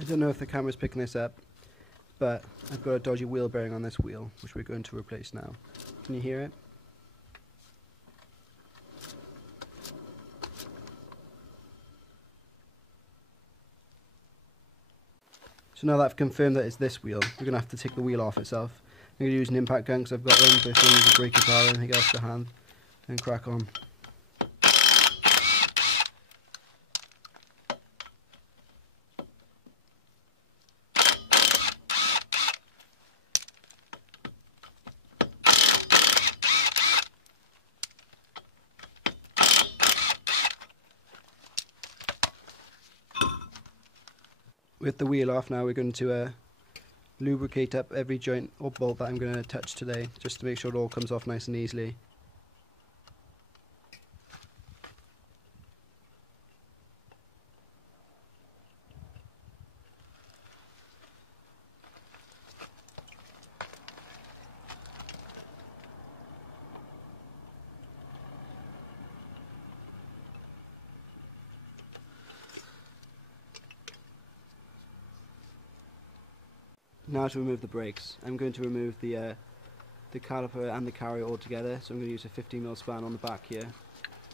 I don't know if the camera's picking this up, but I've got a dodgy wheel bearing on this wheel, which we're going to replace now. Can you hear it? So now that I've confirmed that it's this wheel, we're going to have to take the wheel off itself. I'm going to use an impact gun because I've got one, but if I use a breaker bar or anything else to hand, and crack on. With the wheel off now, we're going to lubricate up every joint or bolt that I'm going to touch today, just to make sure it all comes off nice and easily. Now to remove the brakes. I'm going to remove the caliper and the carrier all together, so I'm going to use a 15mm spanner on the back here.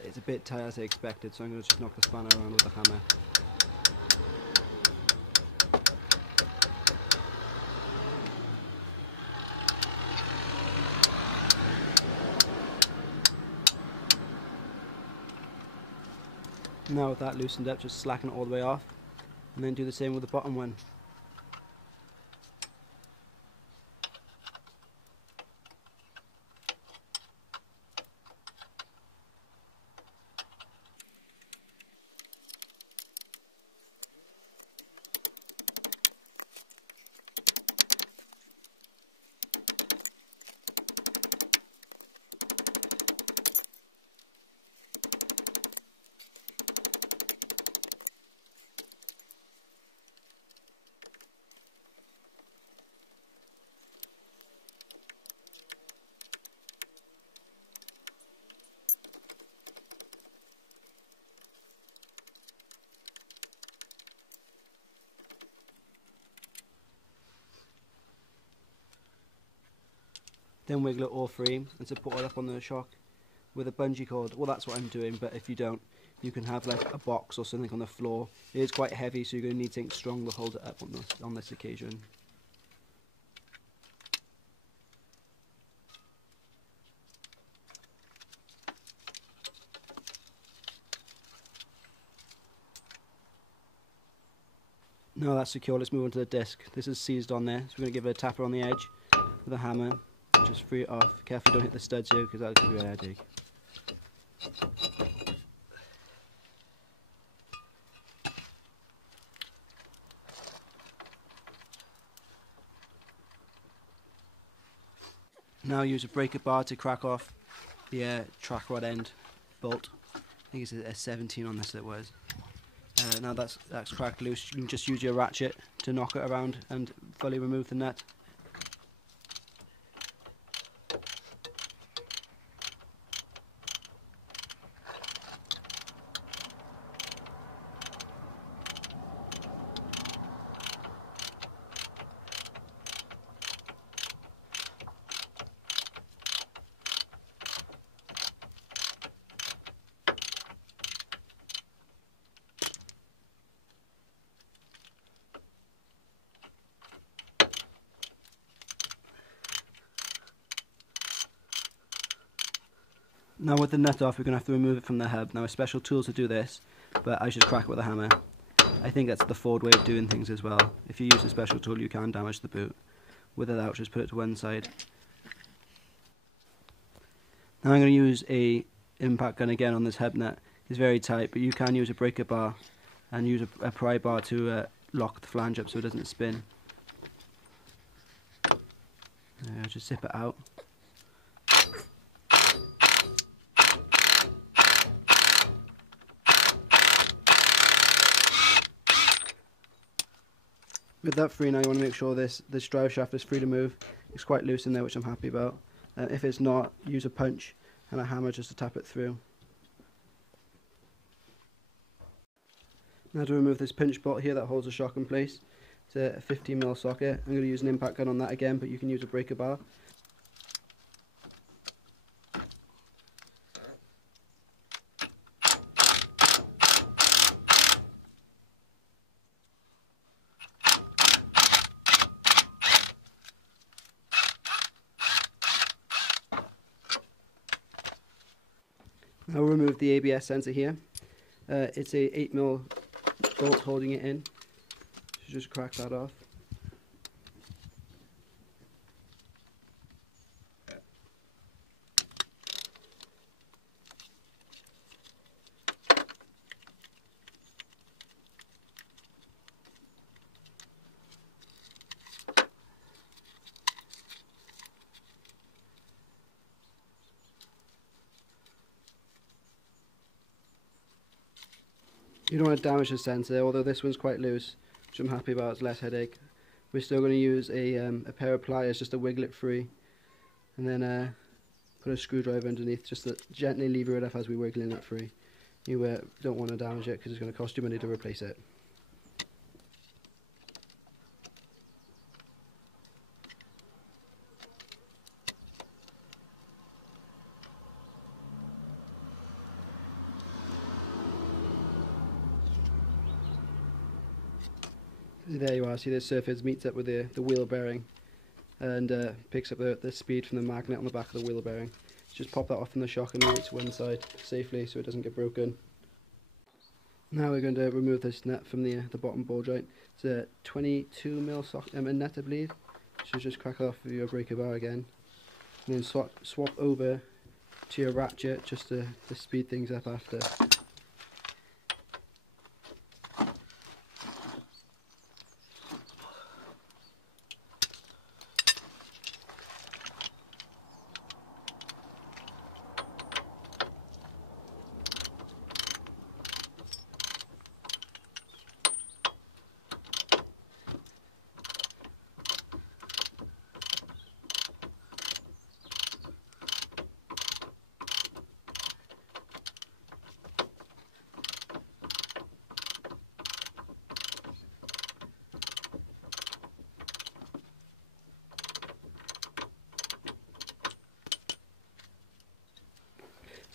It's a bit tight as I expected, so I'm going to just knock the spanner around with a hammer. Now with that loosened up, just slacken it all the way off, and then do the same with the bottom one. Then wiggle it all free and support it up on the shock with a bungee cord. Well, that's what I'm doing, but if you don't, you can have like a box or something on the floor. It is quite heavy, so you're going to need something strong to hold it up on this occasion. Now that's secure, let's move on to the disc. This is seized on there, so we're going to give it a tapper on the edge with a hammer. Just free it off. Carefully don't hit the studs here because that'll give you a headache. Now use a breaker bar to crack off the track rod end bolt. I think it's a 17 on this it was. Now that's cracked loose, you can just use your ratchet to knock it around and fully remove the nut. Now with the nut off, we're going to have to remove it from the hub. Now a special tool to do this, but I just crack it with a hammer. I think that's the Ford way of doing things as well. If you use a special tool, you can damage the boot. With it out, just put it to one side. Now I'm going to use a impact gun again on this hub nut. It's very tight, but you can use a breaker bar and use a pry bar to lock the flange up so it doesn't spin. Just zip it out. With that free now, you want to make sure this drive shaft is free to move. It's quite loose in there, which I'm happy about. If it's not, use a punch and a hammer just to tap it through. Now to remove this pinch bolt here that holds the shock in place. It's a 15mm socket. I'm going to use an impact gun on that again, but you can use a breaker bar. Now we'll remove the ABS sensor here. It's a 8mm bolt holding it in. So just crack that off. You don't want to damage the sensor, although this one's quite loose, which I'm happy about. It's less headache. We're still going to use a pair of pliers just to wiggle it free, and then put a screwdriver underneath just to gently lever it up as we're wiggling it free. You don't want to damage it because it's going to cost you money to replace it. There you are, see the surface meets up with the wheel bearing and picks up the speed from the magnet on the back of the wheel bearing. Just pop that off from the shock and move it to one side safely so it doesn't get broken. Now we're going to remove this nut from the bottom ball joint. It's a 22mm nut, I believe. So just crack off with your breaker bar again. And then swap over to your ratchet just to speed things up after.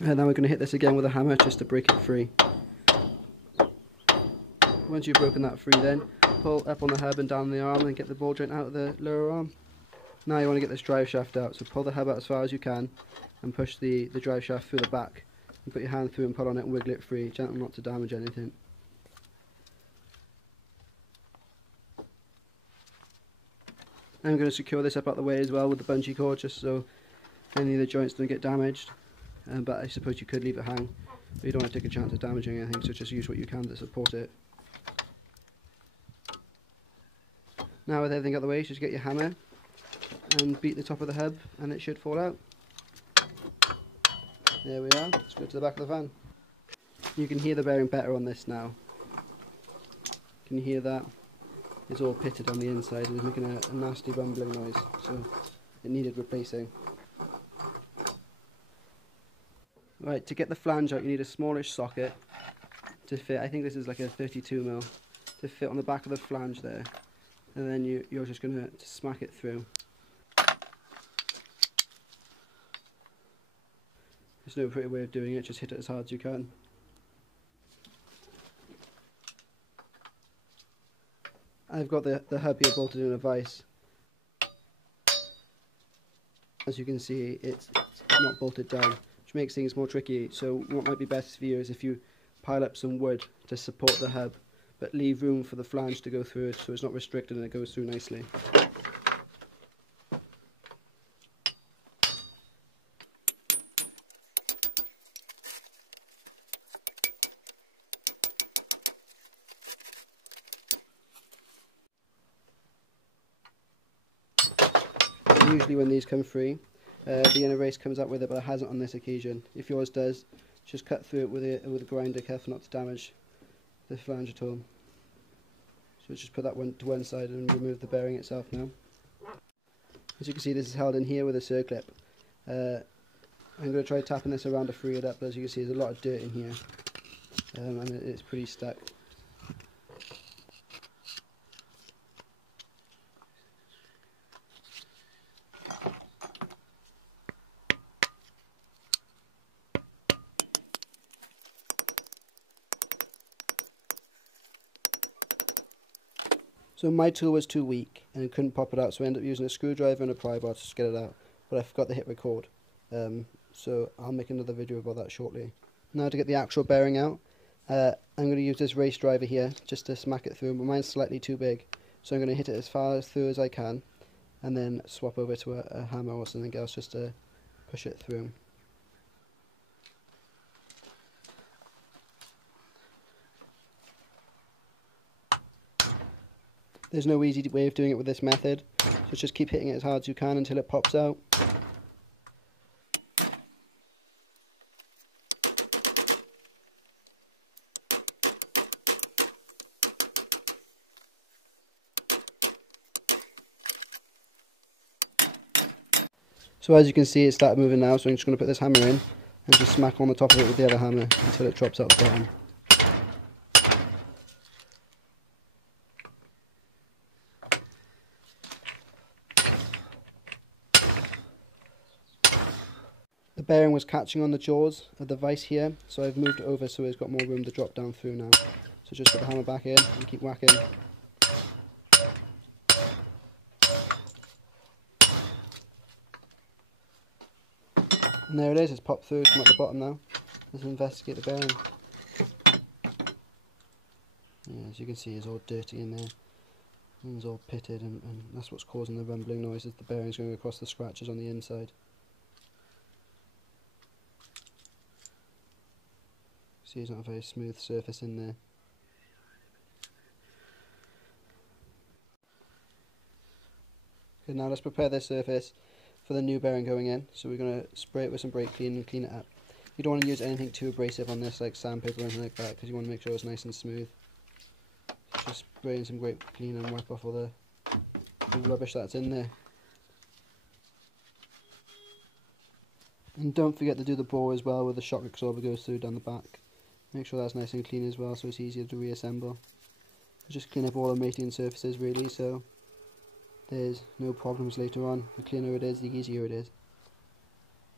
And now we're going to hit this again with a hammer just to break it free. Once you've broken that free, then pull up on the hub and down the arm and get the ball joint out of the lower arm. Now you want to get this drive shaft out, so pull the hub out as far as you can and push the drive shaft through the back. And put your hand through and pull on it and wiggle it free, gentle not to damage anything. I'm going to secure this up out the way as well with the bungee cord just so any of the joints don't get damaged. But I suppose you could leave it hang, but you don't want to take a chance of damaging anything, so just use what you can to support it. Now with everything out of the way, just get your hammer and beat the top of the hub and it should fall out. There we are, let's go to the back of the van. You can hear the bearing better on this now. Can you hear that? It's all pitted on the inside and it's making a nasty rumbling noise, so it needed replacing. Right, to get the flange out you need a smallish socket to fit, I think this is like a 32mm, to fit on the back of the flange there, and then you're just going to smack it through. There's no pretty way of doing it, just hit it as hard as you can. I've got the hub here bolted in a vise. As you can see, it's not bolted down, which makes things more tricky. So what might be best for you is if you pile up some wood to support the hub, but leave room for the flange to go through it so it's not restricted and it goes through nicely. Usually when these come free, the inner race comes out with it, but it hasn't on this occasion. If yours does, just cut through it with a grinder, careful not to damage the flange at all. So just put that one to one side and remove the bearing itself now. As you can see, this is held in here with a circlip. I'm going to try tapping this around to free it up, but as you can see there's a lot of dirt in here, and it's pretty stuck. So my tool was too weak and it couldn't pop it out, so I ended up using a screwdriver and a pry bar to just get it out, but I forgot to hit record. So I'll make another video about that shortly. Now to get the actual bearing out, I'm going to use this race driver here just to smack it through, but mine's slightly too big, so I'm going to hit it as far through as I can and then swap over to a hammer or something else just to push it through. There's no easy way of doing it with this method, so just keep hitting it as hard as you can until it pops out. So as you can see, it started moving now, so I'm just going to put this hammer in and just smack on the top of it with the other hammer until it drops out the bottom. The bearing was catching on the jaws of the vise here, so I've moved it over so it's got more room to drop down through now. So just put the hammer back in and keep whacking. And there it is, it's popped through, come at the bottom now. Let's investigate the bearing. Yeah, as you can see, it's all dirty in there. And it's all pitted, and that's what's causing the rumbling noise, is the bearings going across the scratches on the inside. See, it's not a very smooth surface in there. Okay, now let's prepare this surface for the new bearing going in. So we're going to spray it with some brake clean and clean it up. You don't want to use anything too abrasive on this, like sandpaper or anything like that, because you want to make sure it's nice and smooth. So just spray in some brake clean and wipe off all the rubbish that's in there. And don't forget to do the bore as well, where the shock absorber goes through down the back. Make sure that's nice and clean as well, so it's easier to reassemble. Just clean up all the mating surfaces really, so there's no problems later on. The cleaner it is, the easier it is.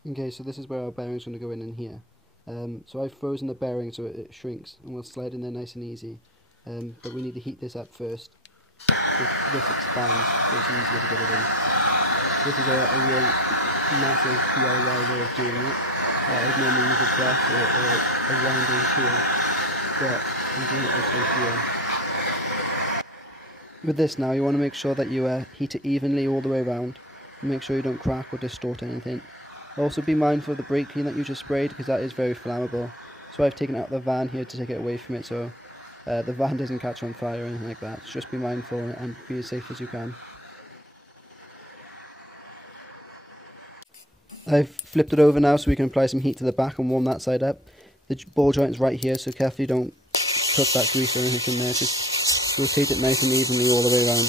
Okay, so this is where our bearing's going to go in here. So I've frozen the bearing so it shrinks and will slide in there nice and easy. But we need to heat this up first. So this expands, so it's easier to get it in. This is a real massive DIY way of doing it. I would normally use a press or a winding tool, but I'm doing it this way here. With this now, you want to make sure that you heat it evenly all the way around, and make sure you don't crack or distort anything. Also be mindful of the brake clean that you just sprayed, because that is very flammable. So I've taken out the van here to take it away from it, so the van doesn't catch on fire or anything like that. So just be mindful and be as safe as you can. I've flipped it over now so we can apply some heat to the back and warm that side up. The ball joint is right here, so carefully don't cook that grease or anything in there. Just rotate it nice and evenly all the way around.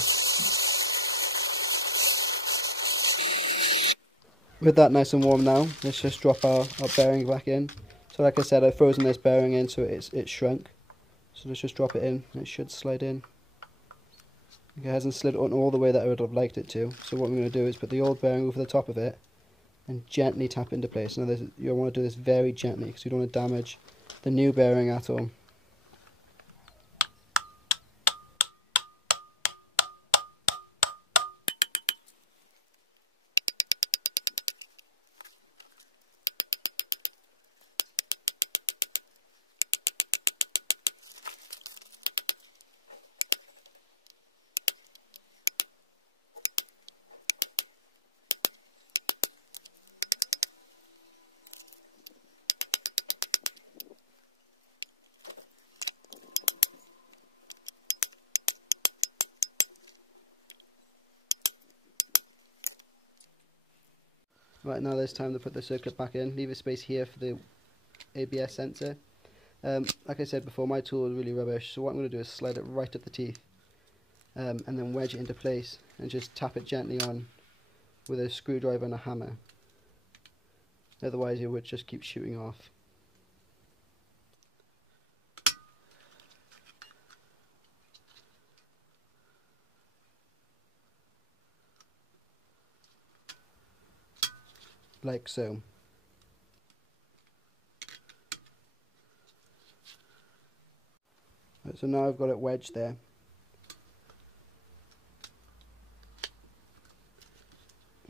With that nice and warm now, let's just drop our bearing back in. So like I said, I've frozen this bearing in so it's shrunk. So let's just drop it in, and it should slide in. It hasn't slid on all the way that I would have liked it to. So what I'm going to do is put the old bearing over the top of it and gently tap into place. Now you want to do this very gently because you don't want to damage the new bearing at all. Right, now there's time to put the circuit back in. Leave a space here for the ABS sensor. Like I said before, my tool is really rubbish, so what I'm going to do is slide it right at the teeth and then wedge it into place and just tap it gently on with a screwdriver and a hammer. Otherwise it would just keep shooting off. Like so. Right, so now I've got it wedged there.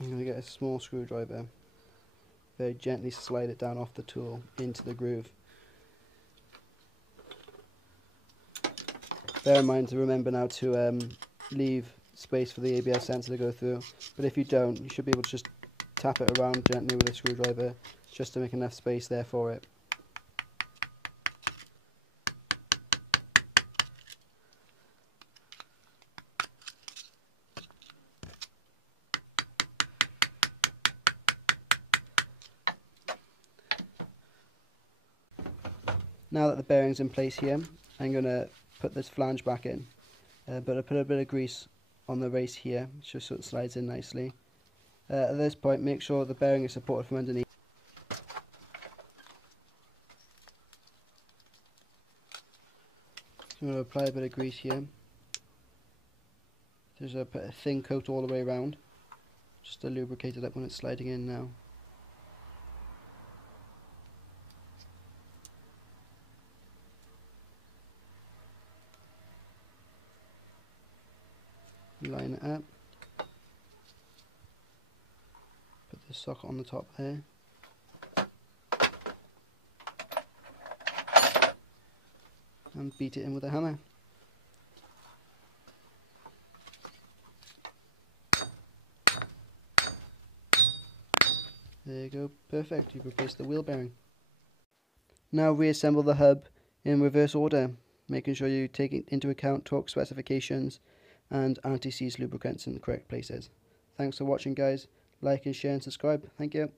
I'm going to get a small screwdriver, very gently slide it down off the tool into the groove. Bear in mind to remember now to leave space for the ABS sensor to go through, but if you don't, you should be able to just tap it around gently with a screwdriver just to make enough space there for it. Now that the bearing's in place here, I'm going to put this flange back in, but I put a bit of grease on the race here, just so it slides in nicely. At this point, make sure the bearing is supported from underneath. So I'm going to apply a bit of grease here. Just put a thin coat all the way around, just to lubricate it up when it's sliding in now. Line it up. Put the socket on the top there. And beat it in with a hammer. There you go, perfect, you've replaced the wheel bearing. Now reassemble the hub in reverse order, making sure you take into account torque specifications and anti-seize lubricants in the correct places. Thanks for watching guys, like and share and subscribe, thank you.